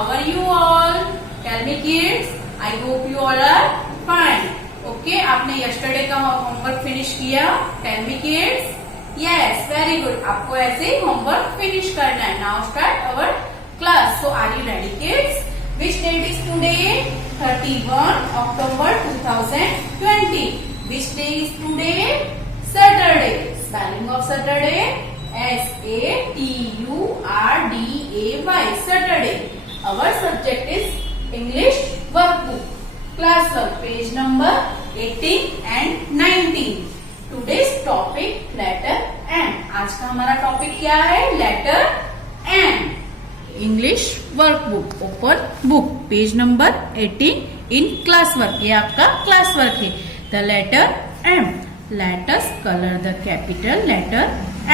how are you all? Tell me kids, I hope you all are fine. Okay, आपने yesterday का homework finish किया? Tell me kids. Yes, very good. आपको ऐसे ही homework finish करना है. Now start our class. So are you ready kids? Which date is today? 31 October 2020. Which day is today? Saturday. Spelling of Saturday? Saturday. Saturday. Our subject is English workbook. Class work page number 18 and 19. Today's topic letter M. आज का हमारा topic क्या है? Letter M. English workbook. Open book page number 18 in class work. ये आपका class work है. The letter M. Let us color the capital letter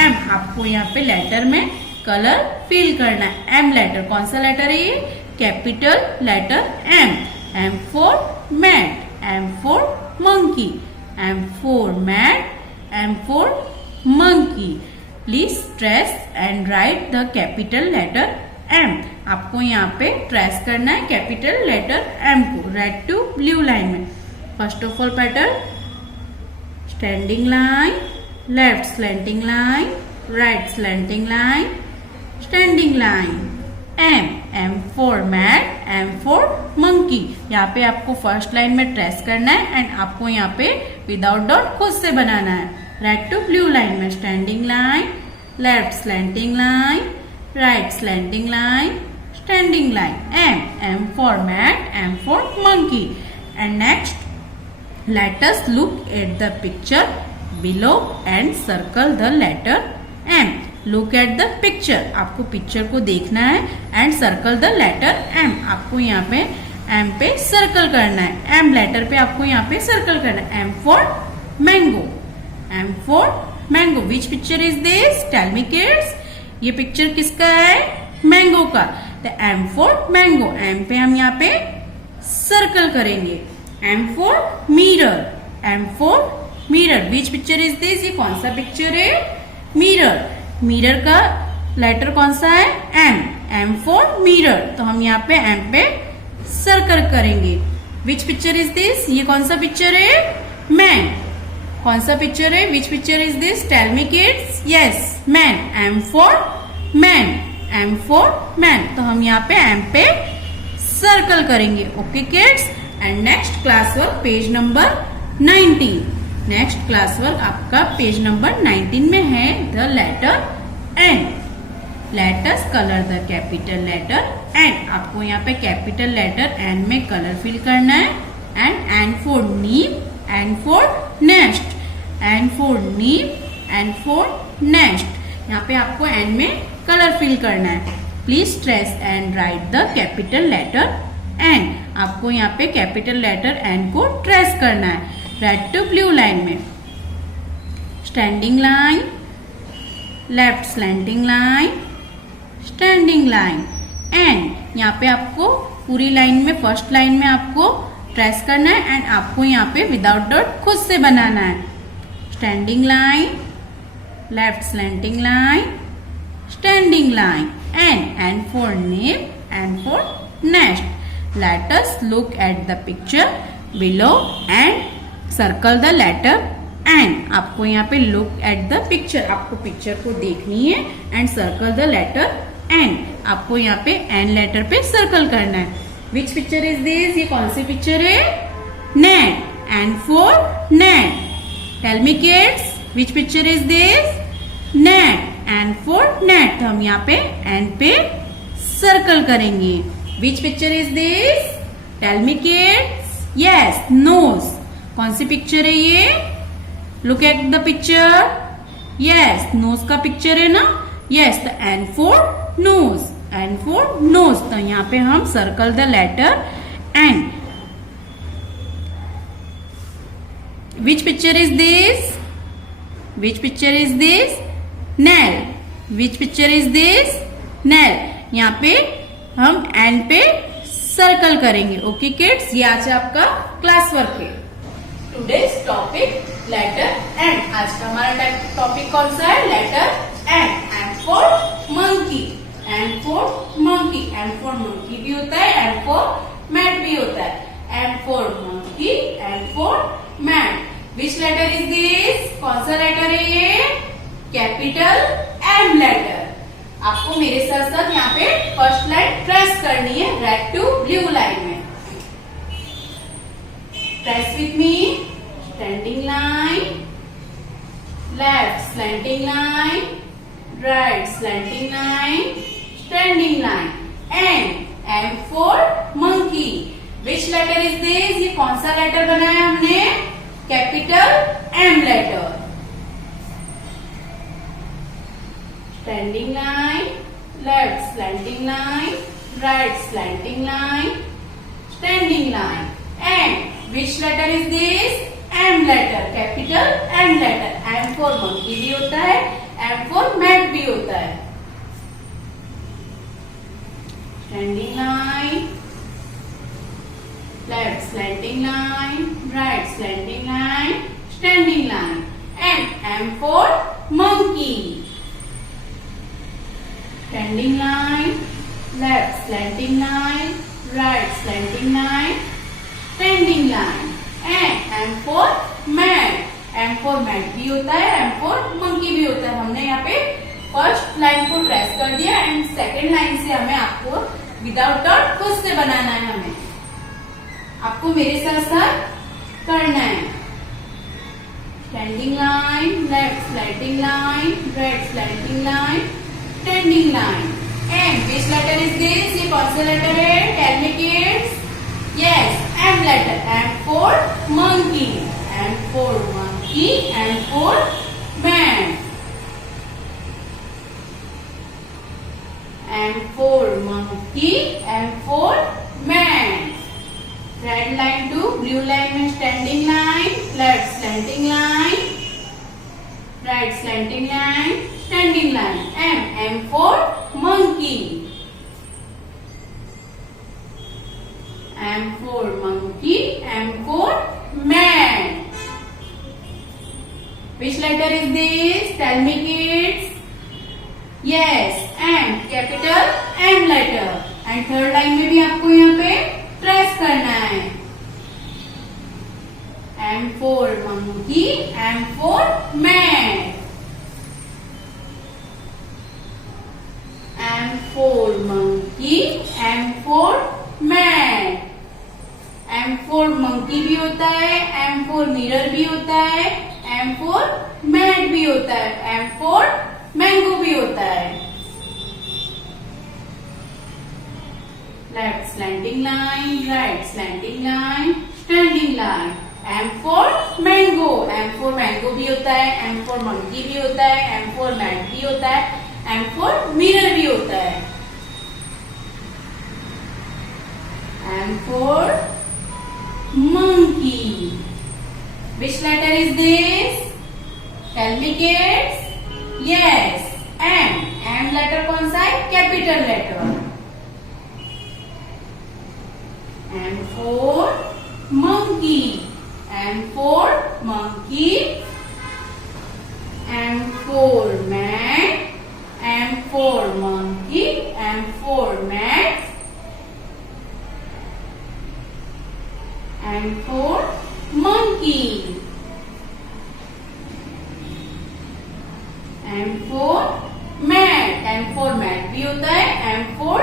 M. आपको यहाँ पे लेटर में कलर फिल करना है. M लेटर कौन सा लेटर है ये? Capital letter M. M for mat. M for monkey. M for mat. M for monkey. Please trace and write the capital letter M. आपको यहाँ पे ट्रेस करना है कैपिटल लेटर M को रेड टू ब्लू लाइन में. First of all pattern standing line, left slanting line, right slanting line, standing line. M for mat, M for monkey. यहाँ पे आपको फर्स्ट लाइन में ट्रेस करना है एंड आपको यहाँ पे विदाउट डॉट खुद से बनाना है. रेड टू ब्लू लाइन में standing line, left slanting line, right slanting line, standing line. M for mat, M for monkey. And next let us look at the picture below and circle the letter M. Look at the picture. आपको picture को देखना है and circle the letter M. आपको यहाँ पे M पे circle करना है. M लेटर पे आपको यहाँ पे सर्कल करना है. M for mango. M for mango. Which picture is this? Tell me kids. ये पिक्चर किसका है? मैंगो का. तो M for mango. M पे हम यहाँ पे सर्कल करेंगे. M for mirror. M for mirror. Which picture is this? ये कौन सा पिक्चर है? mirror. mirror का लेटर कौन सा है? M. M for mirror. तो हम यहाँ पे M पे सर्कल करेंगे. Which picture is this? ये कौन सा पिक्चर है? man. कौन सा पिक्चर है? Which picture is this? Tell me kids. Yes, man. M for man. M for man. तो हम यहाँ पे M पे सर्कल करेंगे. Okay kids. And next class work page number 19. Next class work आपका पेज नंबर 19 में है the letter N. Let us colour the capital letter N. आपको यहाँ पे कैपिटल लेटर N में कलर फिल करना है. And N for neem, N for nest, N for neem, N for nest. यहाँ पे आपको N में कलर फिल करना है. Please trace and write the capital letter N. आपको यहाँ पे कैपिटल लेटर N को ट्रेस करना है रेड टू ब्लू लाइन में. Standing line, left slanting line, standing line. And यहाँ पे आपको पूरी लाइन में फर्स्ट लाइन में आपको ट्रेस करना है एंड आपको यहाँ पे विदाउट डॉट खुद से बनाना है. Standing line, left slanting line, standing line. And for name, and for nest. Let us look at the picture below and circle the letter N. आपको यहाँ पे look at the picture. आपको picture को देखनी है and circle the letter N. आपको यहाँ पे N लेटर पे सर्कल करना है. Which picture is this? ये कौन सी पिक्चर है? Net. N for net. Tell me kids. Which picture is this? Net. N for net. तो हम यहाँ पे N पे सर्कल करेंगे. Which picture is this? Tell me kids. Yes, nose. कौन सी पिक्चर है ये? Look at the picture. Yes, nose का पिक्चर है ना? Yes, the N for nose. N for nose. तो यहाँ पे हम circle the letter N. Which picture is this? Which picture is this? Nail. Which picture is this? Nail. यहाँ पे हम N पे सर्कल करेंगे. ओके किड्स, ये आज आपका क्लास वर्क है. Today's topic letter N. आज का हमारा टॉपिक कौन सा है? Letter N. N for monkey. N for monkey. N for monkey भी लेटर इज दिस? कौन सा लेटर है ये? Capital M letter. आपको मेरे साथ साथ यहाँ पे फर्स्ट लाइन ट्रेस करनी है रेड टू ब्लू लाइन में। Trace with me. Standing line, left slanting line, right slanting line, standing line, and M for monkey. Which letter is this? ये कौन सा लेटर बनाया हमने? Capital M letter. Standing line, left slanting line, right slanting line, standing line, and which letter is this? M letter, capital M letter। M for monkey भी होता है, M for mat भी होता है। Standing line, left slanting line, right slanting line, standing line, and M for monkey। Standing line, left slanting line, right slanting line, standing line, and M for mat। M for mat भी होता है, M for monkey भी होता है। हमने यहाँ पे first line को ट्रेस कर दिया एंड सेकेंड लाइन से हमें आपको विदाउट डॉट खुद से बनाना है। हमें आपको मेरे साथ साथ करना है। Standing line, left slanting line, right slanting line, standing line, and which letter is this? ये कौन सा लेटर है? Tell me kids. Yes, M letter, M for monkey, M for monkey, M for man, M for monkey, M for man। Red line to blue line में standing line, left slanting line, right slanting line, standing line, M for monkey, M for monkey, M for man। Which letter is this? Tell me kids. Yes, M, capital M letter। And third line में भी आपको यहाँ पे trace करना है। M for monkey, M for man, M for monkey, M for man। M for monkey भी होता है, M for mirror भी होता है, M for mat भी होता है, M for mango भी होता है। Left slanting line, right slanting line, standing line, M for mango, M for mango भी होता है, M for monkey भी होता है, M for mat भी होता है, M for mirror भी होता है। M for monkey। Which letter is this? Tell me kids. Yes, M। M letter कौन सा है? Capital letter. M for monkey, M for monkey, M for man, M for monkey, M for mat, M for monkey, M for mat, M for mat भी होता है, M for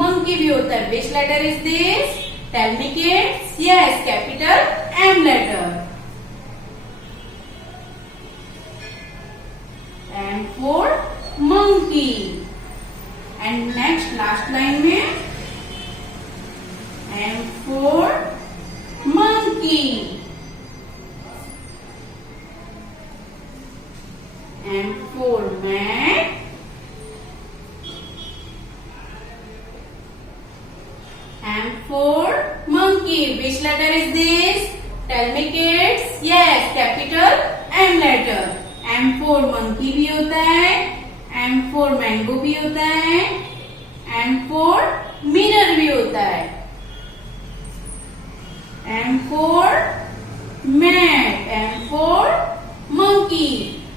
monkey भी होता है। Which letter is this? Tell me kids. Yes, capital M letter। M for monkey। And next last line में M for monkey, M for man, M for monkey। Which letter is this? Tell me kids. Yes, capital M letter। M for monkey भी होता है, M for mango भी होता है, M for mirror भी होता है, M for mat, M for monkey।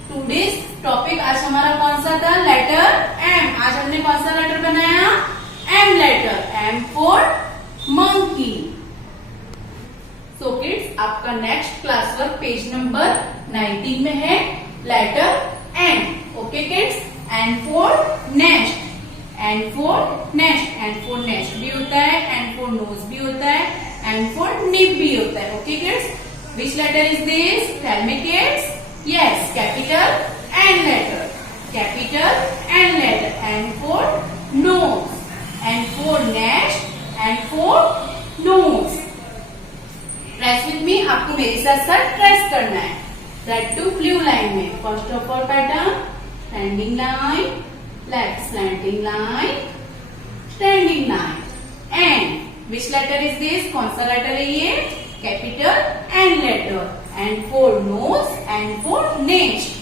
Today's topic आज हमारा कौन सा था? Letter M। आज हमने कौन सा लेटर बनाया? M letter, M for monkey। So kids, आपका next class work page number 19 में है letter N. Okay kids. N for nest. N for nest. N for nest भी होता है, एन फॉर नोज भी होता है, एन फॉर निप भी होता है. Okay kids. Which letter is this? Tell me kids. Yes, capital N letter. Capital N letter. N for nose. N for nest. N for nose. Trace with me. आपको मेरे साथ साथ ट्रेस करना है. Red to blue line में. First of all pattern standing line, left slanting line, standing line. And which letter is this? कौन सा letter है ये? Capital N letter. And for nose, and for nest.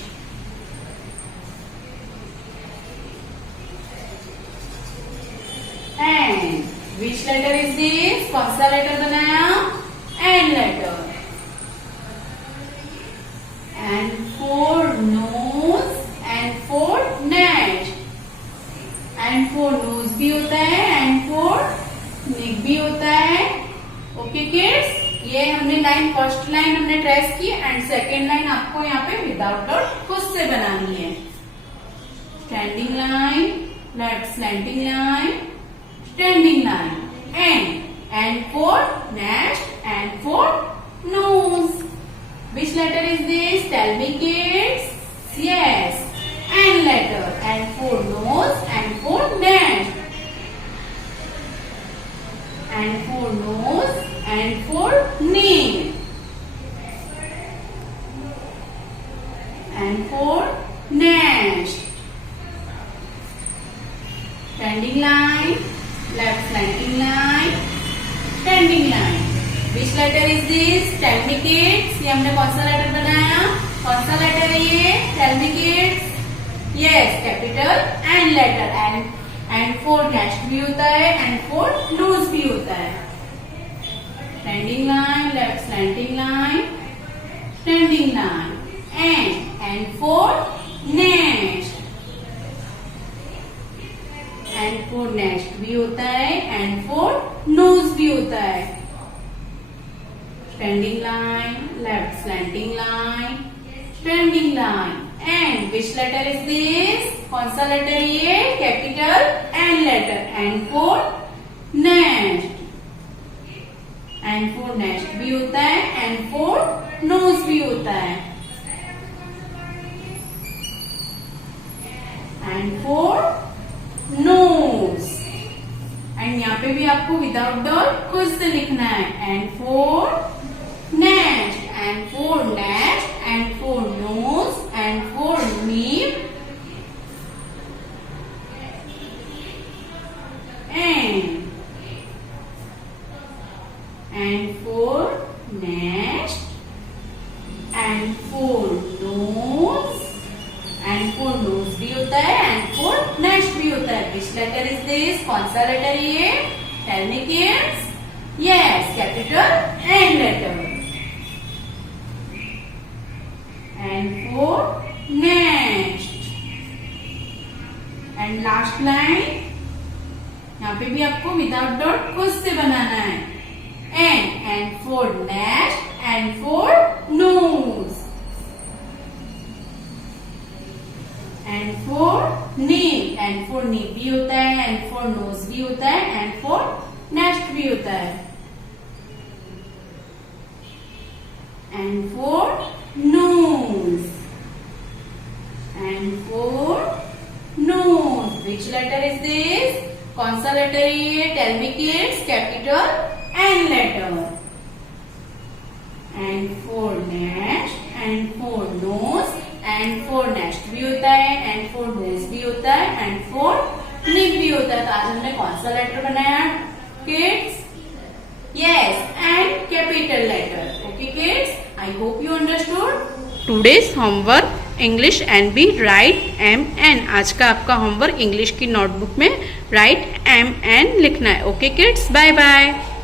And which letter is this? कौन सा letter बनाया? N letter. And for nose, and for nest. And for nose भी होता है, एंड फॉर नेक भी होता है. Okay kids. ये हमने लाइन, फर्स्ट लाइन हमने ट्रेस की एंड सेकेंड लाइन आपको यहाँ पे विदाउट डॉट खुद से बनानी है. Standing line, left slanting line, standing line. And for nest, and for nose. Which letter is this? Tell me kids. Yes, N letter. And for nose, and for nest. And for nose, and for knee. And for nest. Standing line, left slanting line, standing line. Which letter is this? Tell me kids. ये हमने कौन सा letter बनाया? कौन सा letter है ये? Tell me kids. Yes, capital N letter. And for nest भी होता है, and for nose भी होता है. Standing line, left slanting line, standing line. And for nest. And for nest भी होता है, and for nose भी होता है. Standing line, left slanting line, standing line. And which letter is this? कौन सा लेटर ये? Capital N letter. And for nest. And for nest भी होता है, and for nose भी होता है. And for nose. And यहाँ पे भी आपको विदाउट डॉट खुद से लिखना है. And for nest, and for nest, and for nose, and for knee, and for nest, and for nose, and for nose भी होता है, and for nest भी होता है. Which letter is this? कौन सा लेटर ये? Tell me kids. Yes, capital N letter. And for nest. And last line. यहाँ पे भी आपको विदाउट डॉट खुद से बनाना है. And for nest, and for nose. And for knee. And for knee भी होता है, and for nose भी होता है, and for nest भी होता है. And for nose. And for nose. Which letter is this? कौन सा लेटर है ये? Tell me kids. Capital N letter. And for nest, and for nose, and for nest भी होता है, and for nose भी होता है, and for neck भी होता है. तो आज हमने कौन सा लेटर बनाया kids? Yes, and capital letter. Okay kids, I hope you understood. Today's homework English NB write MN. आज का आपका होमवर्क इंग्लिश की नोटबुक में write MN लिखना है. Okay kids, bye bye.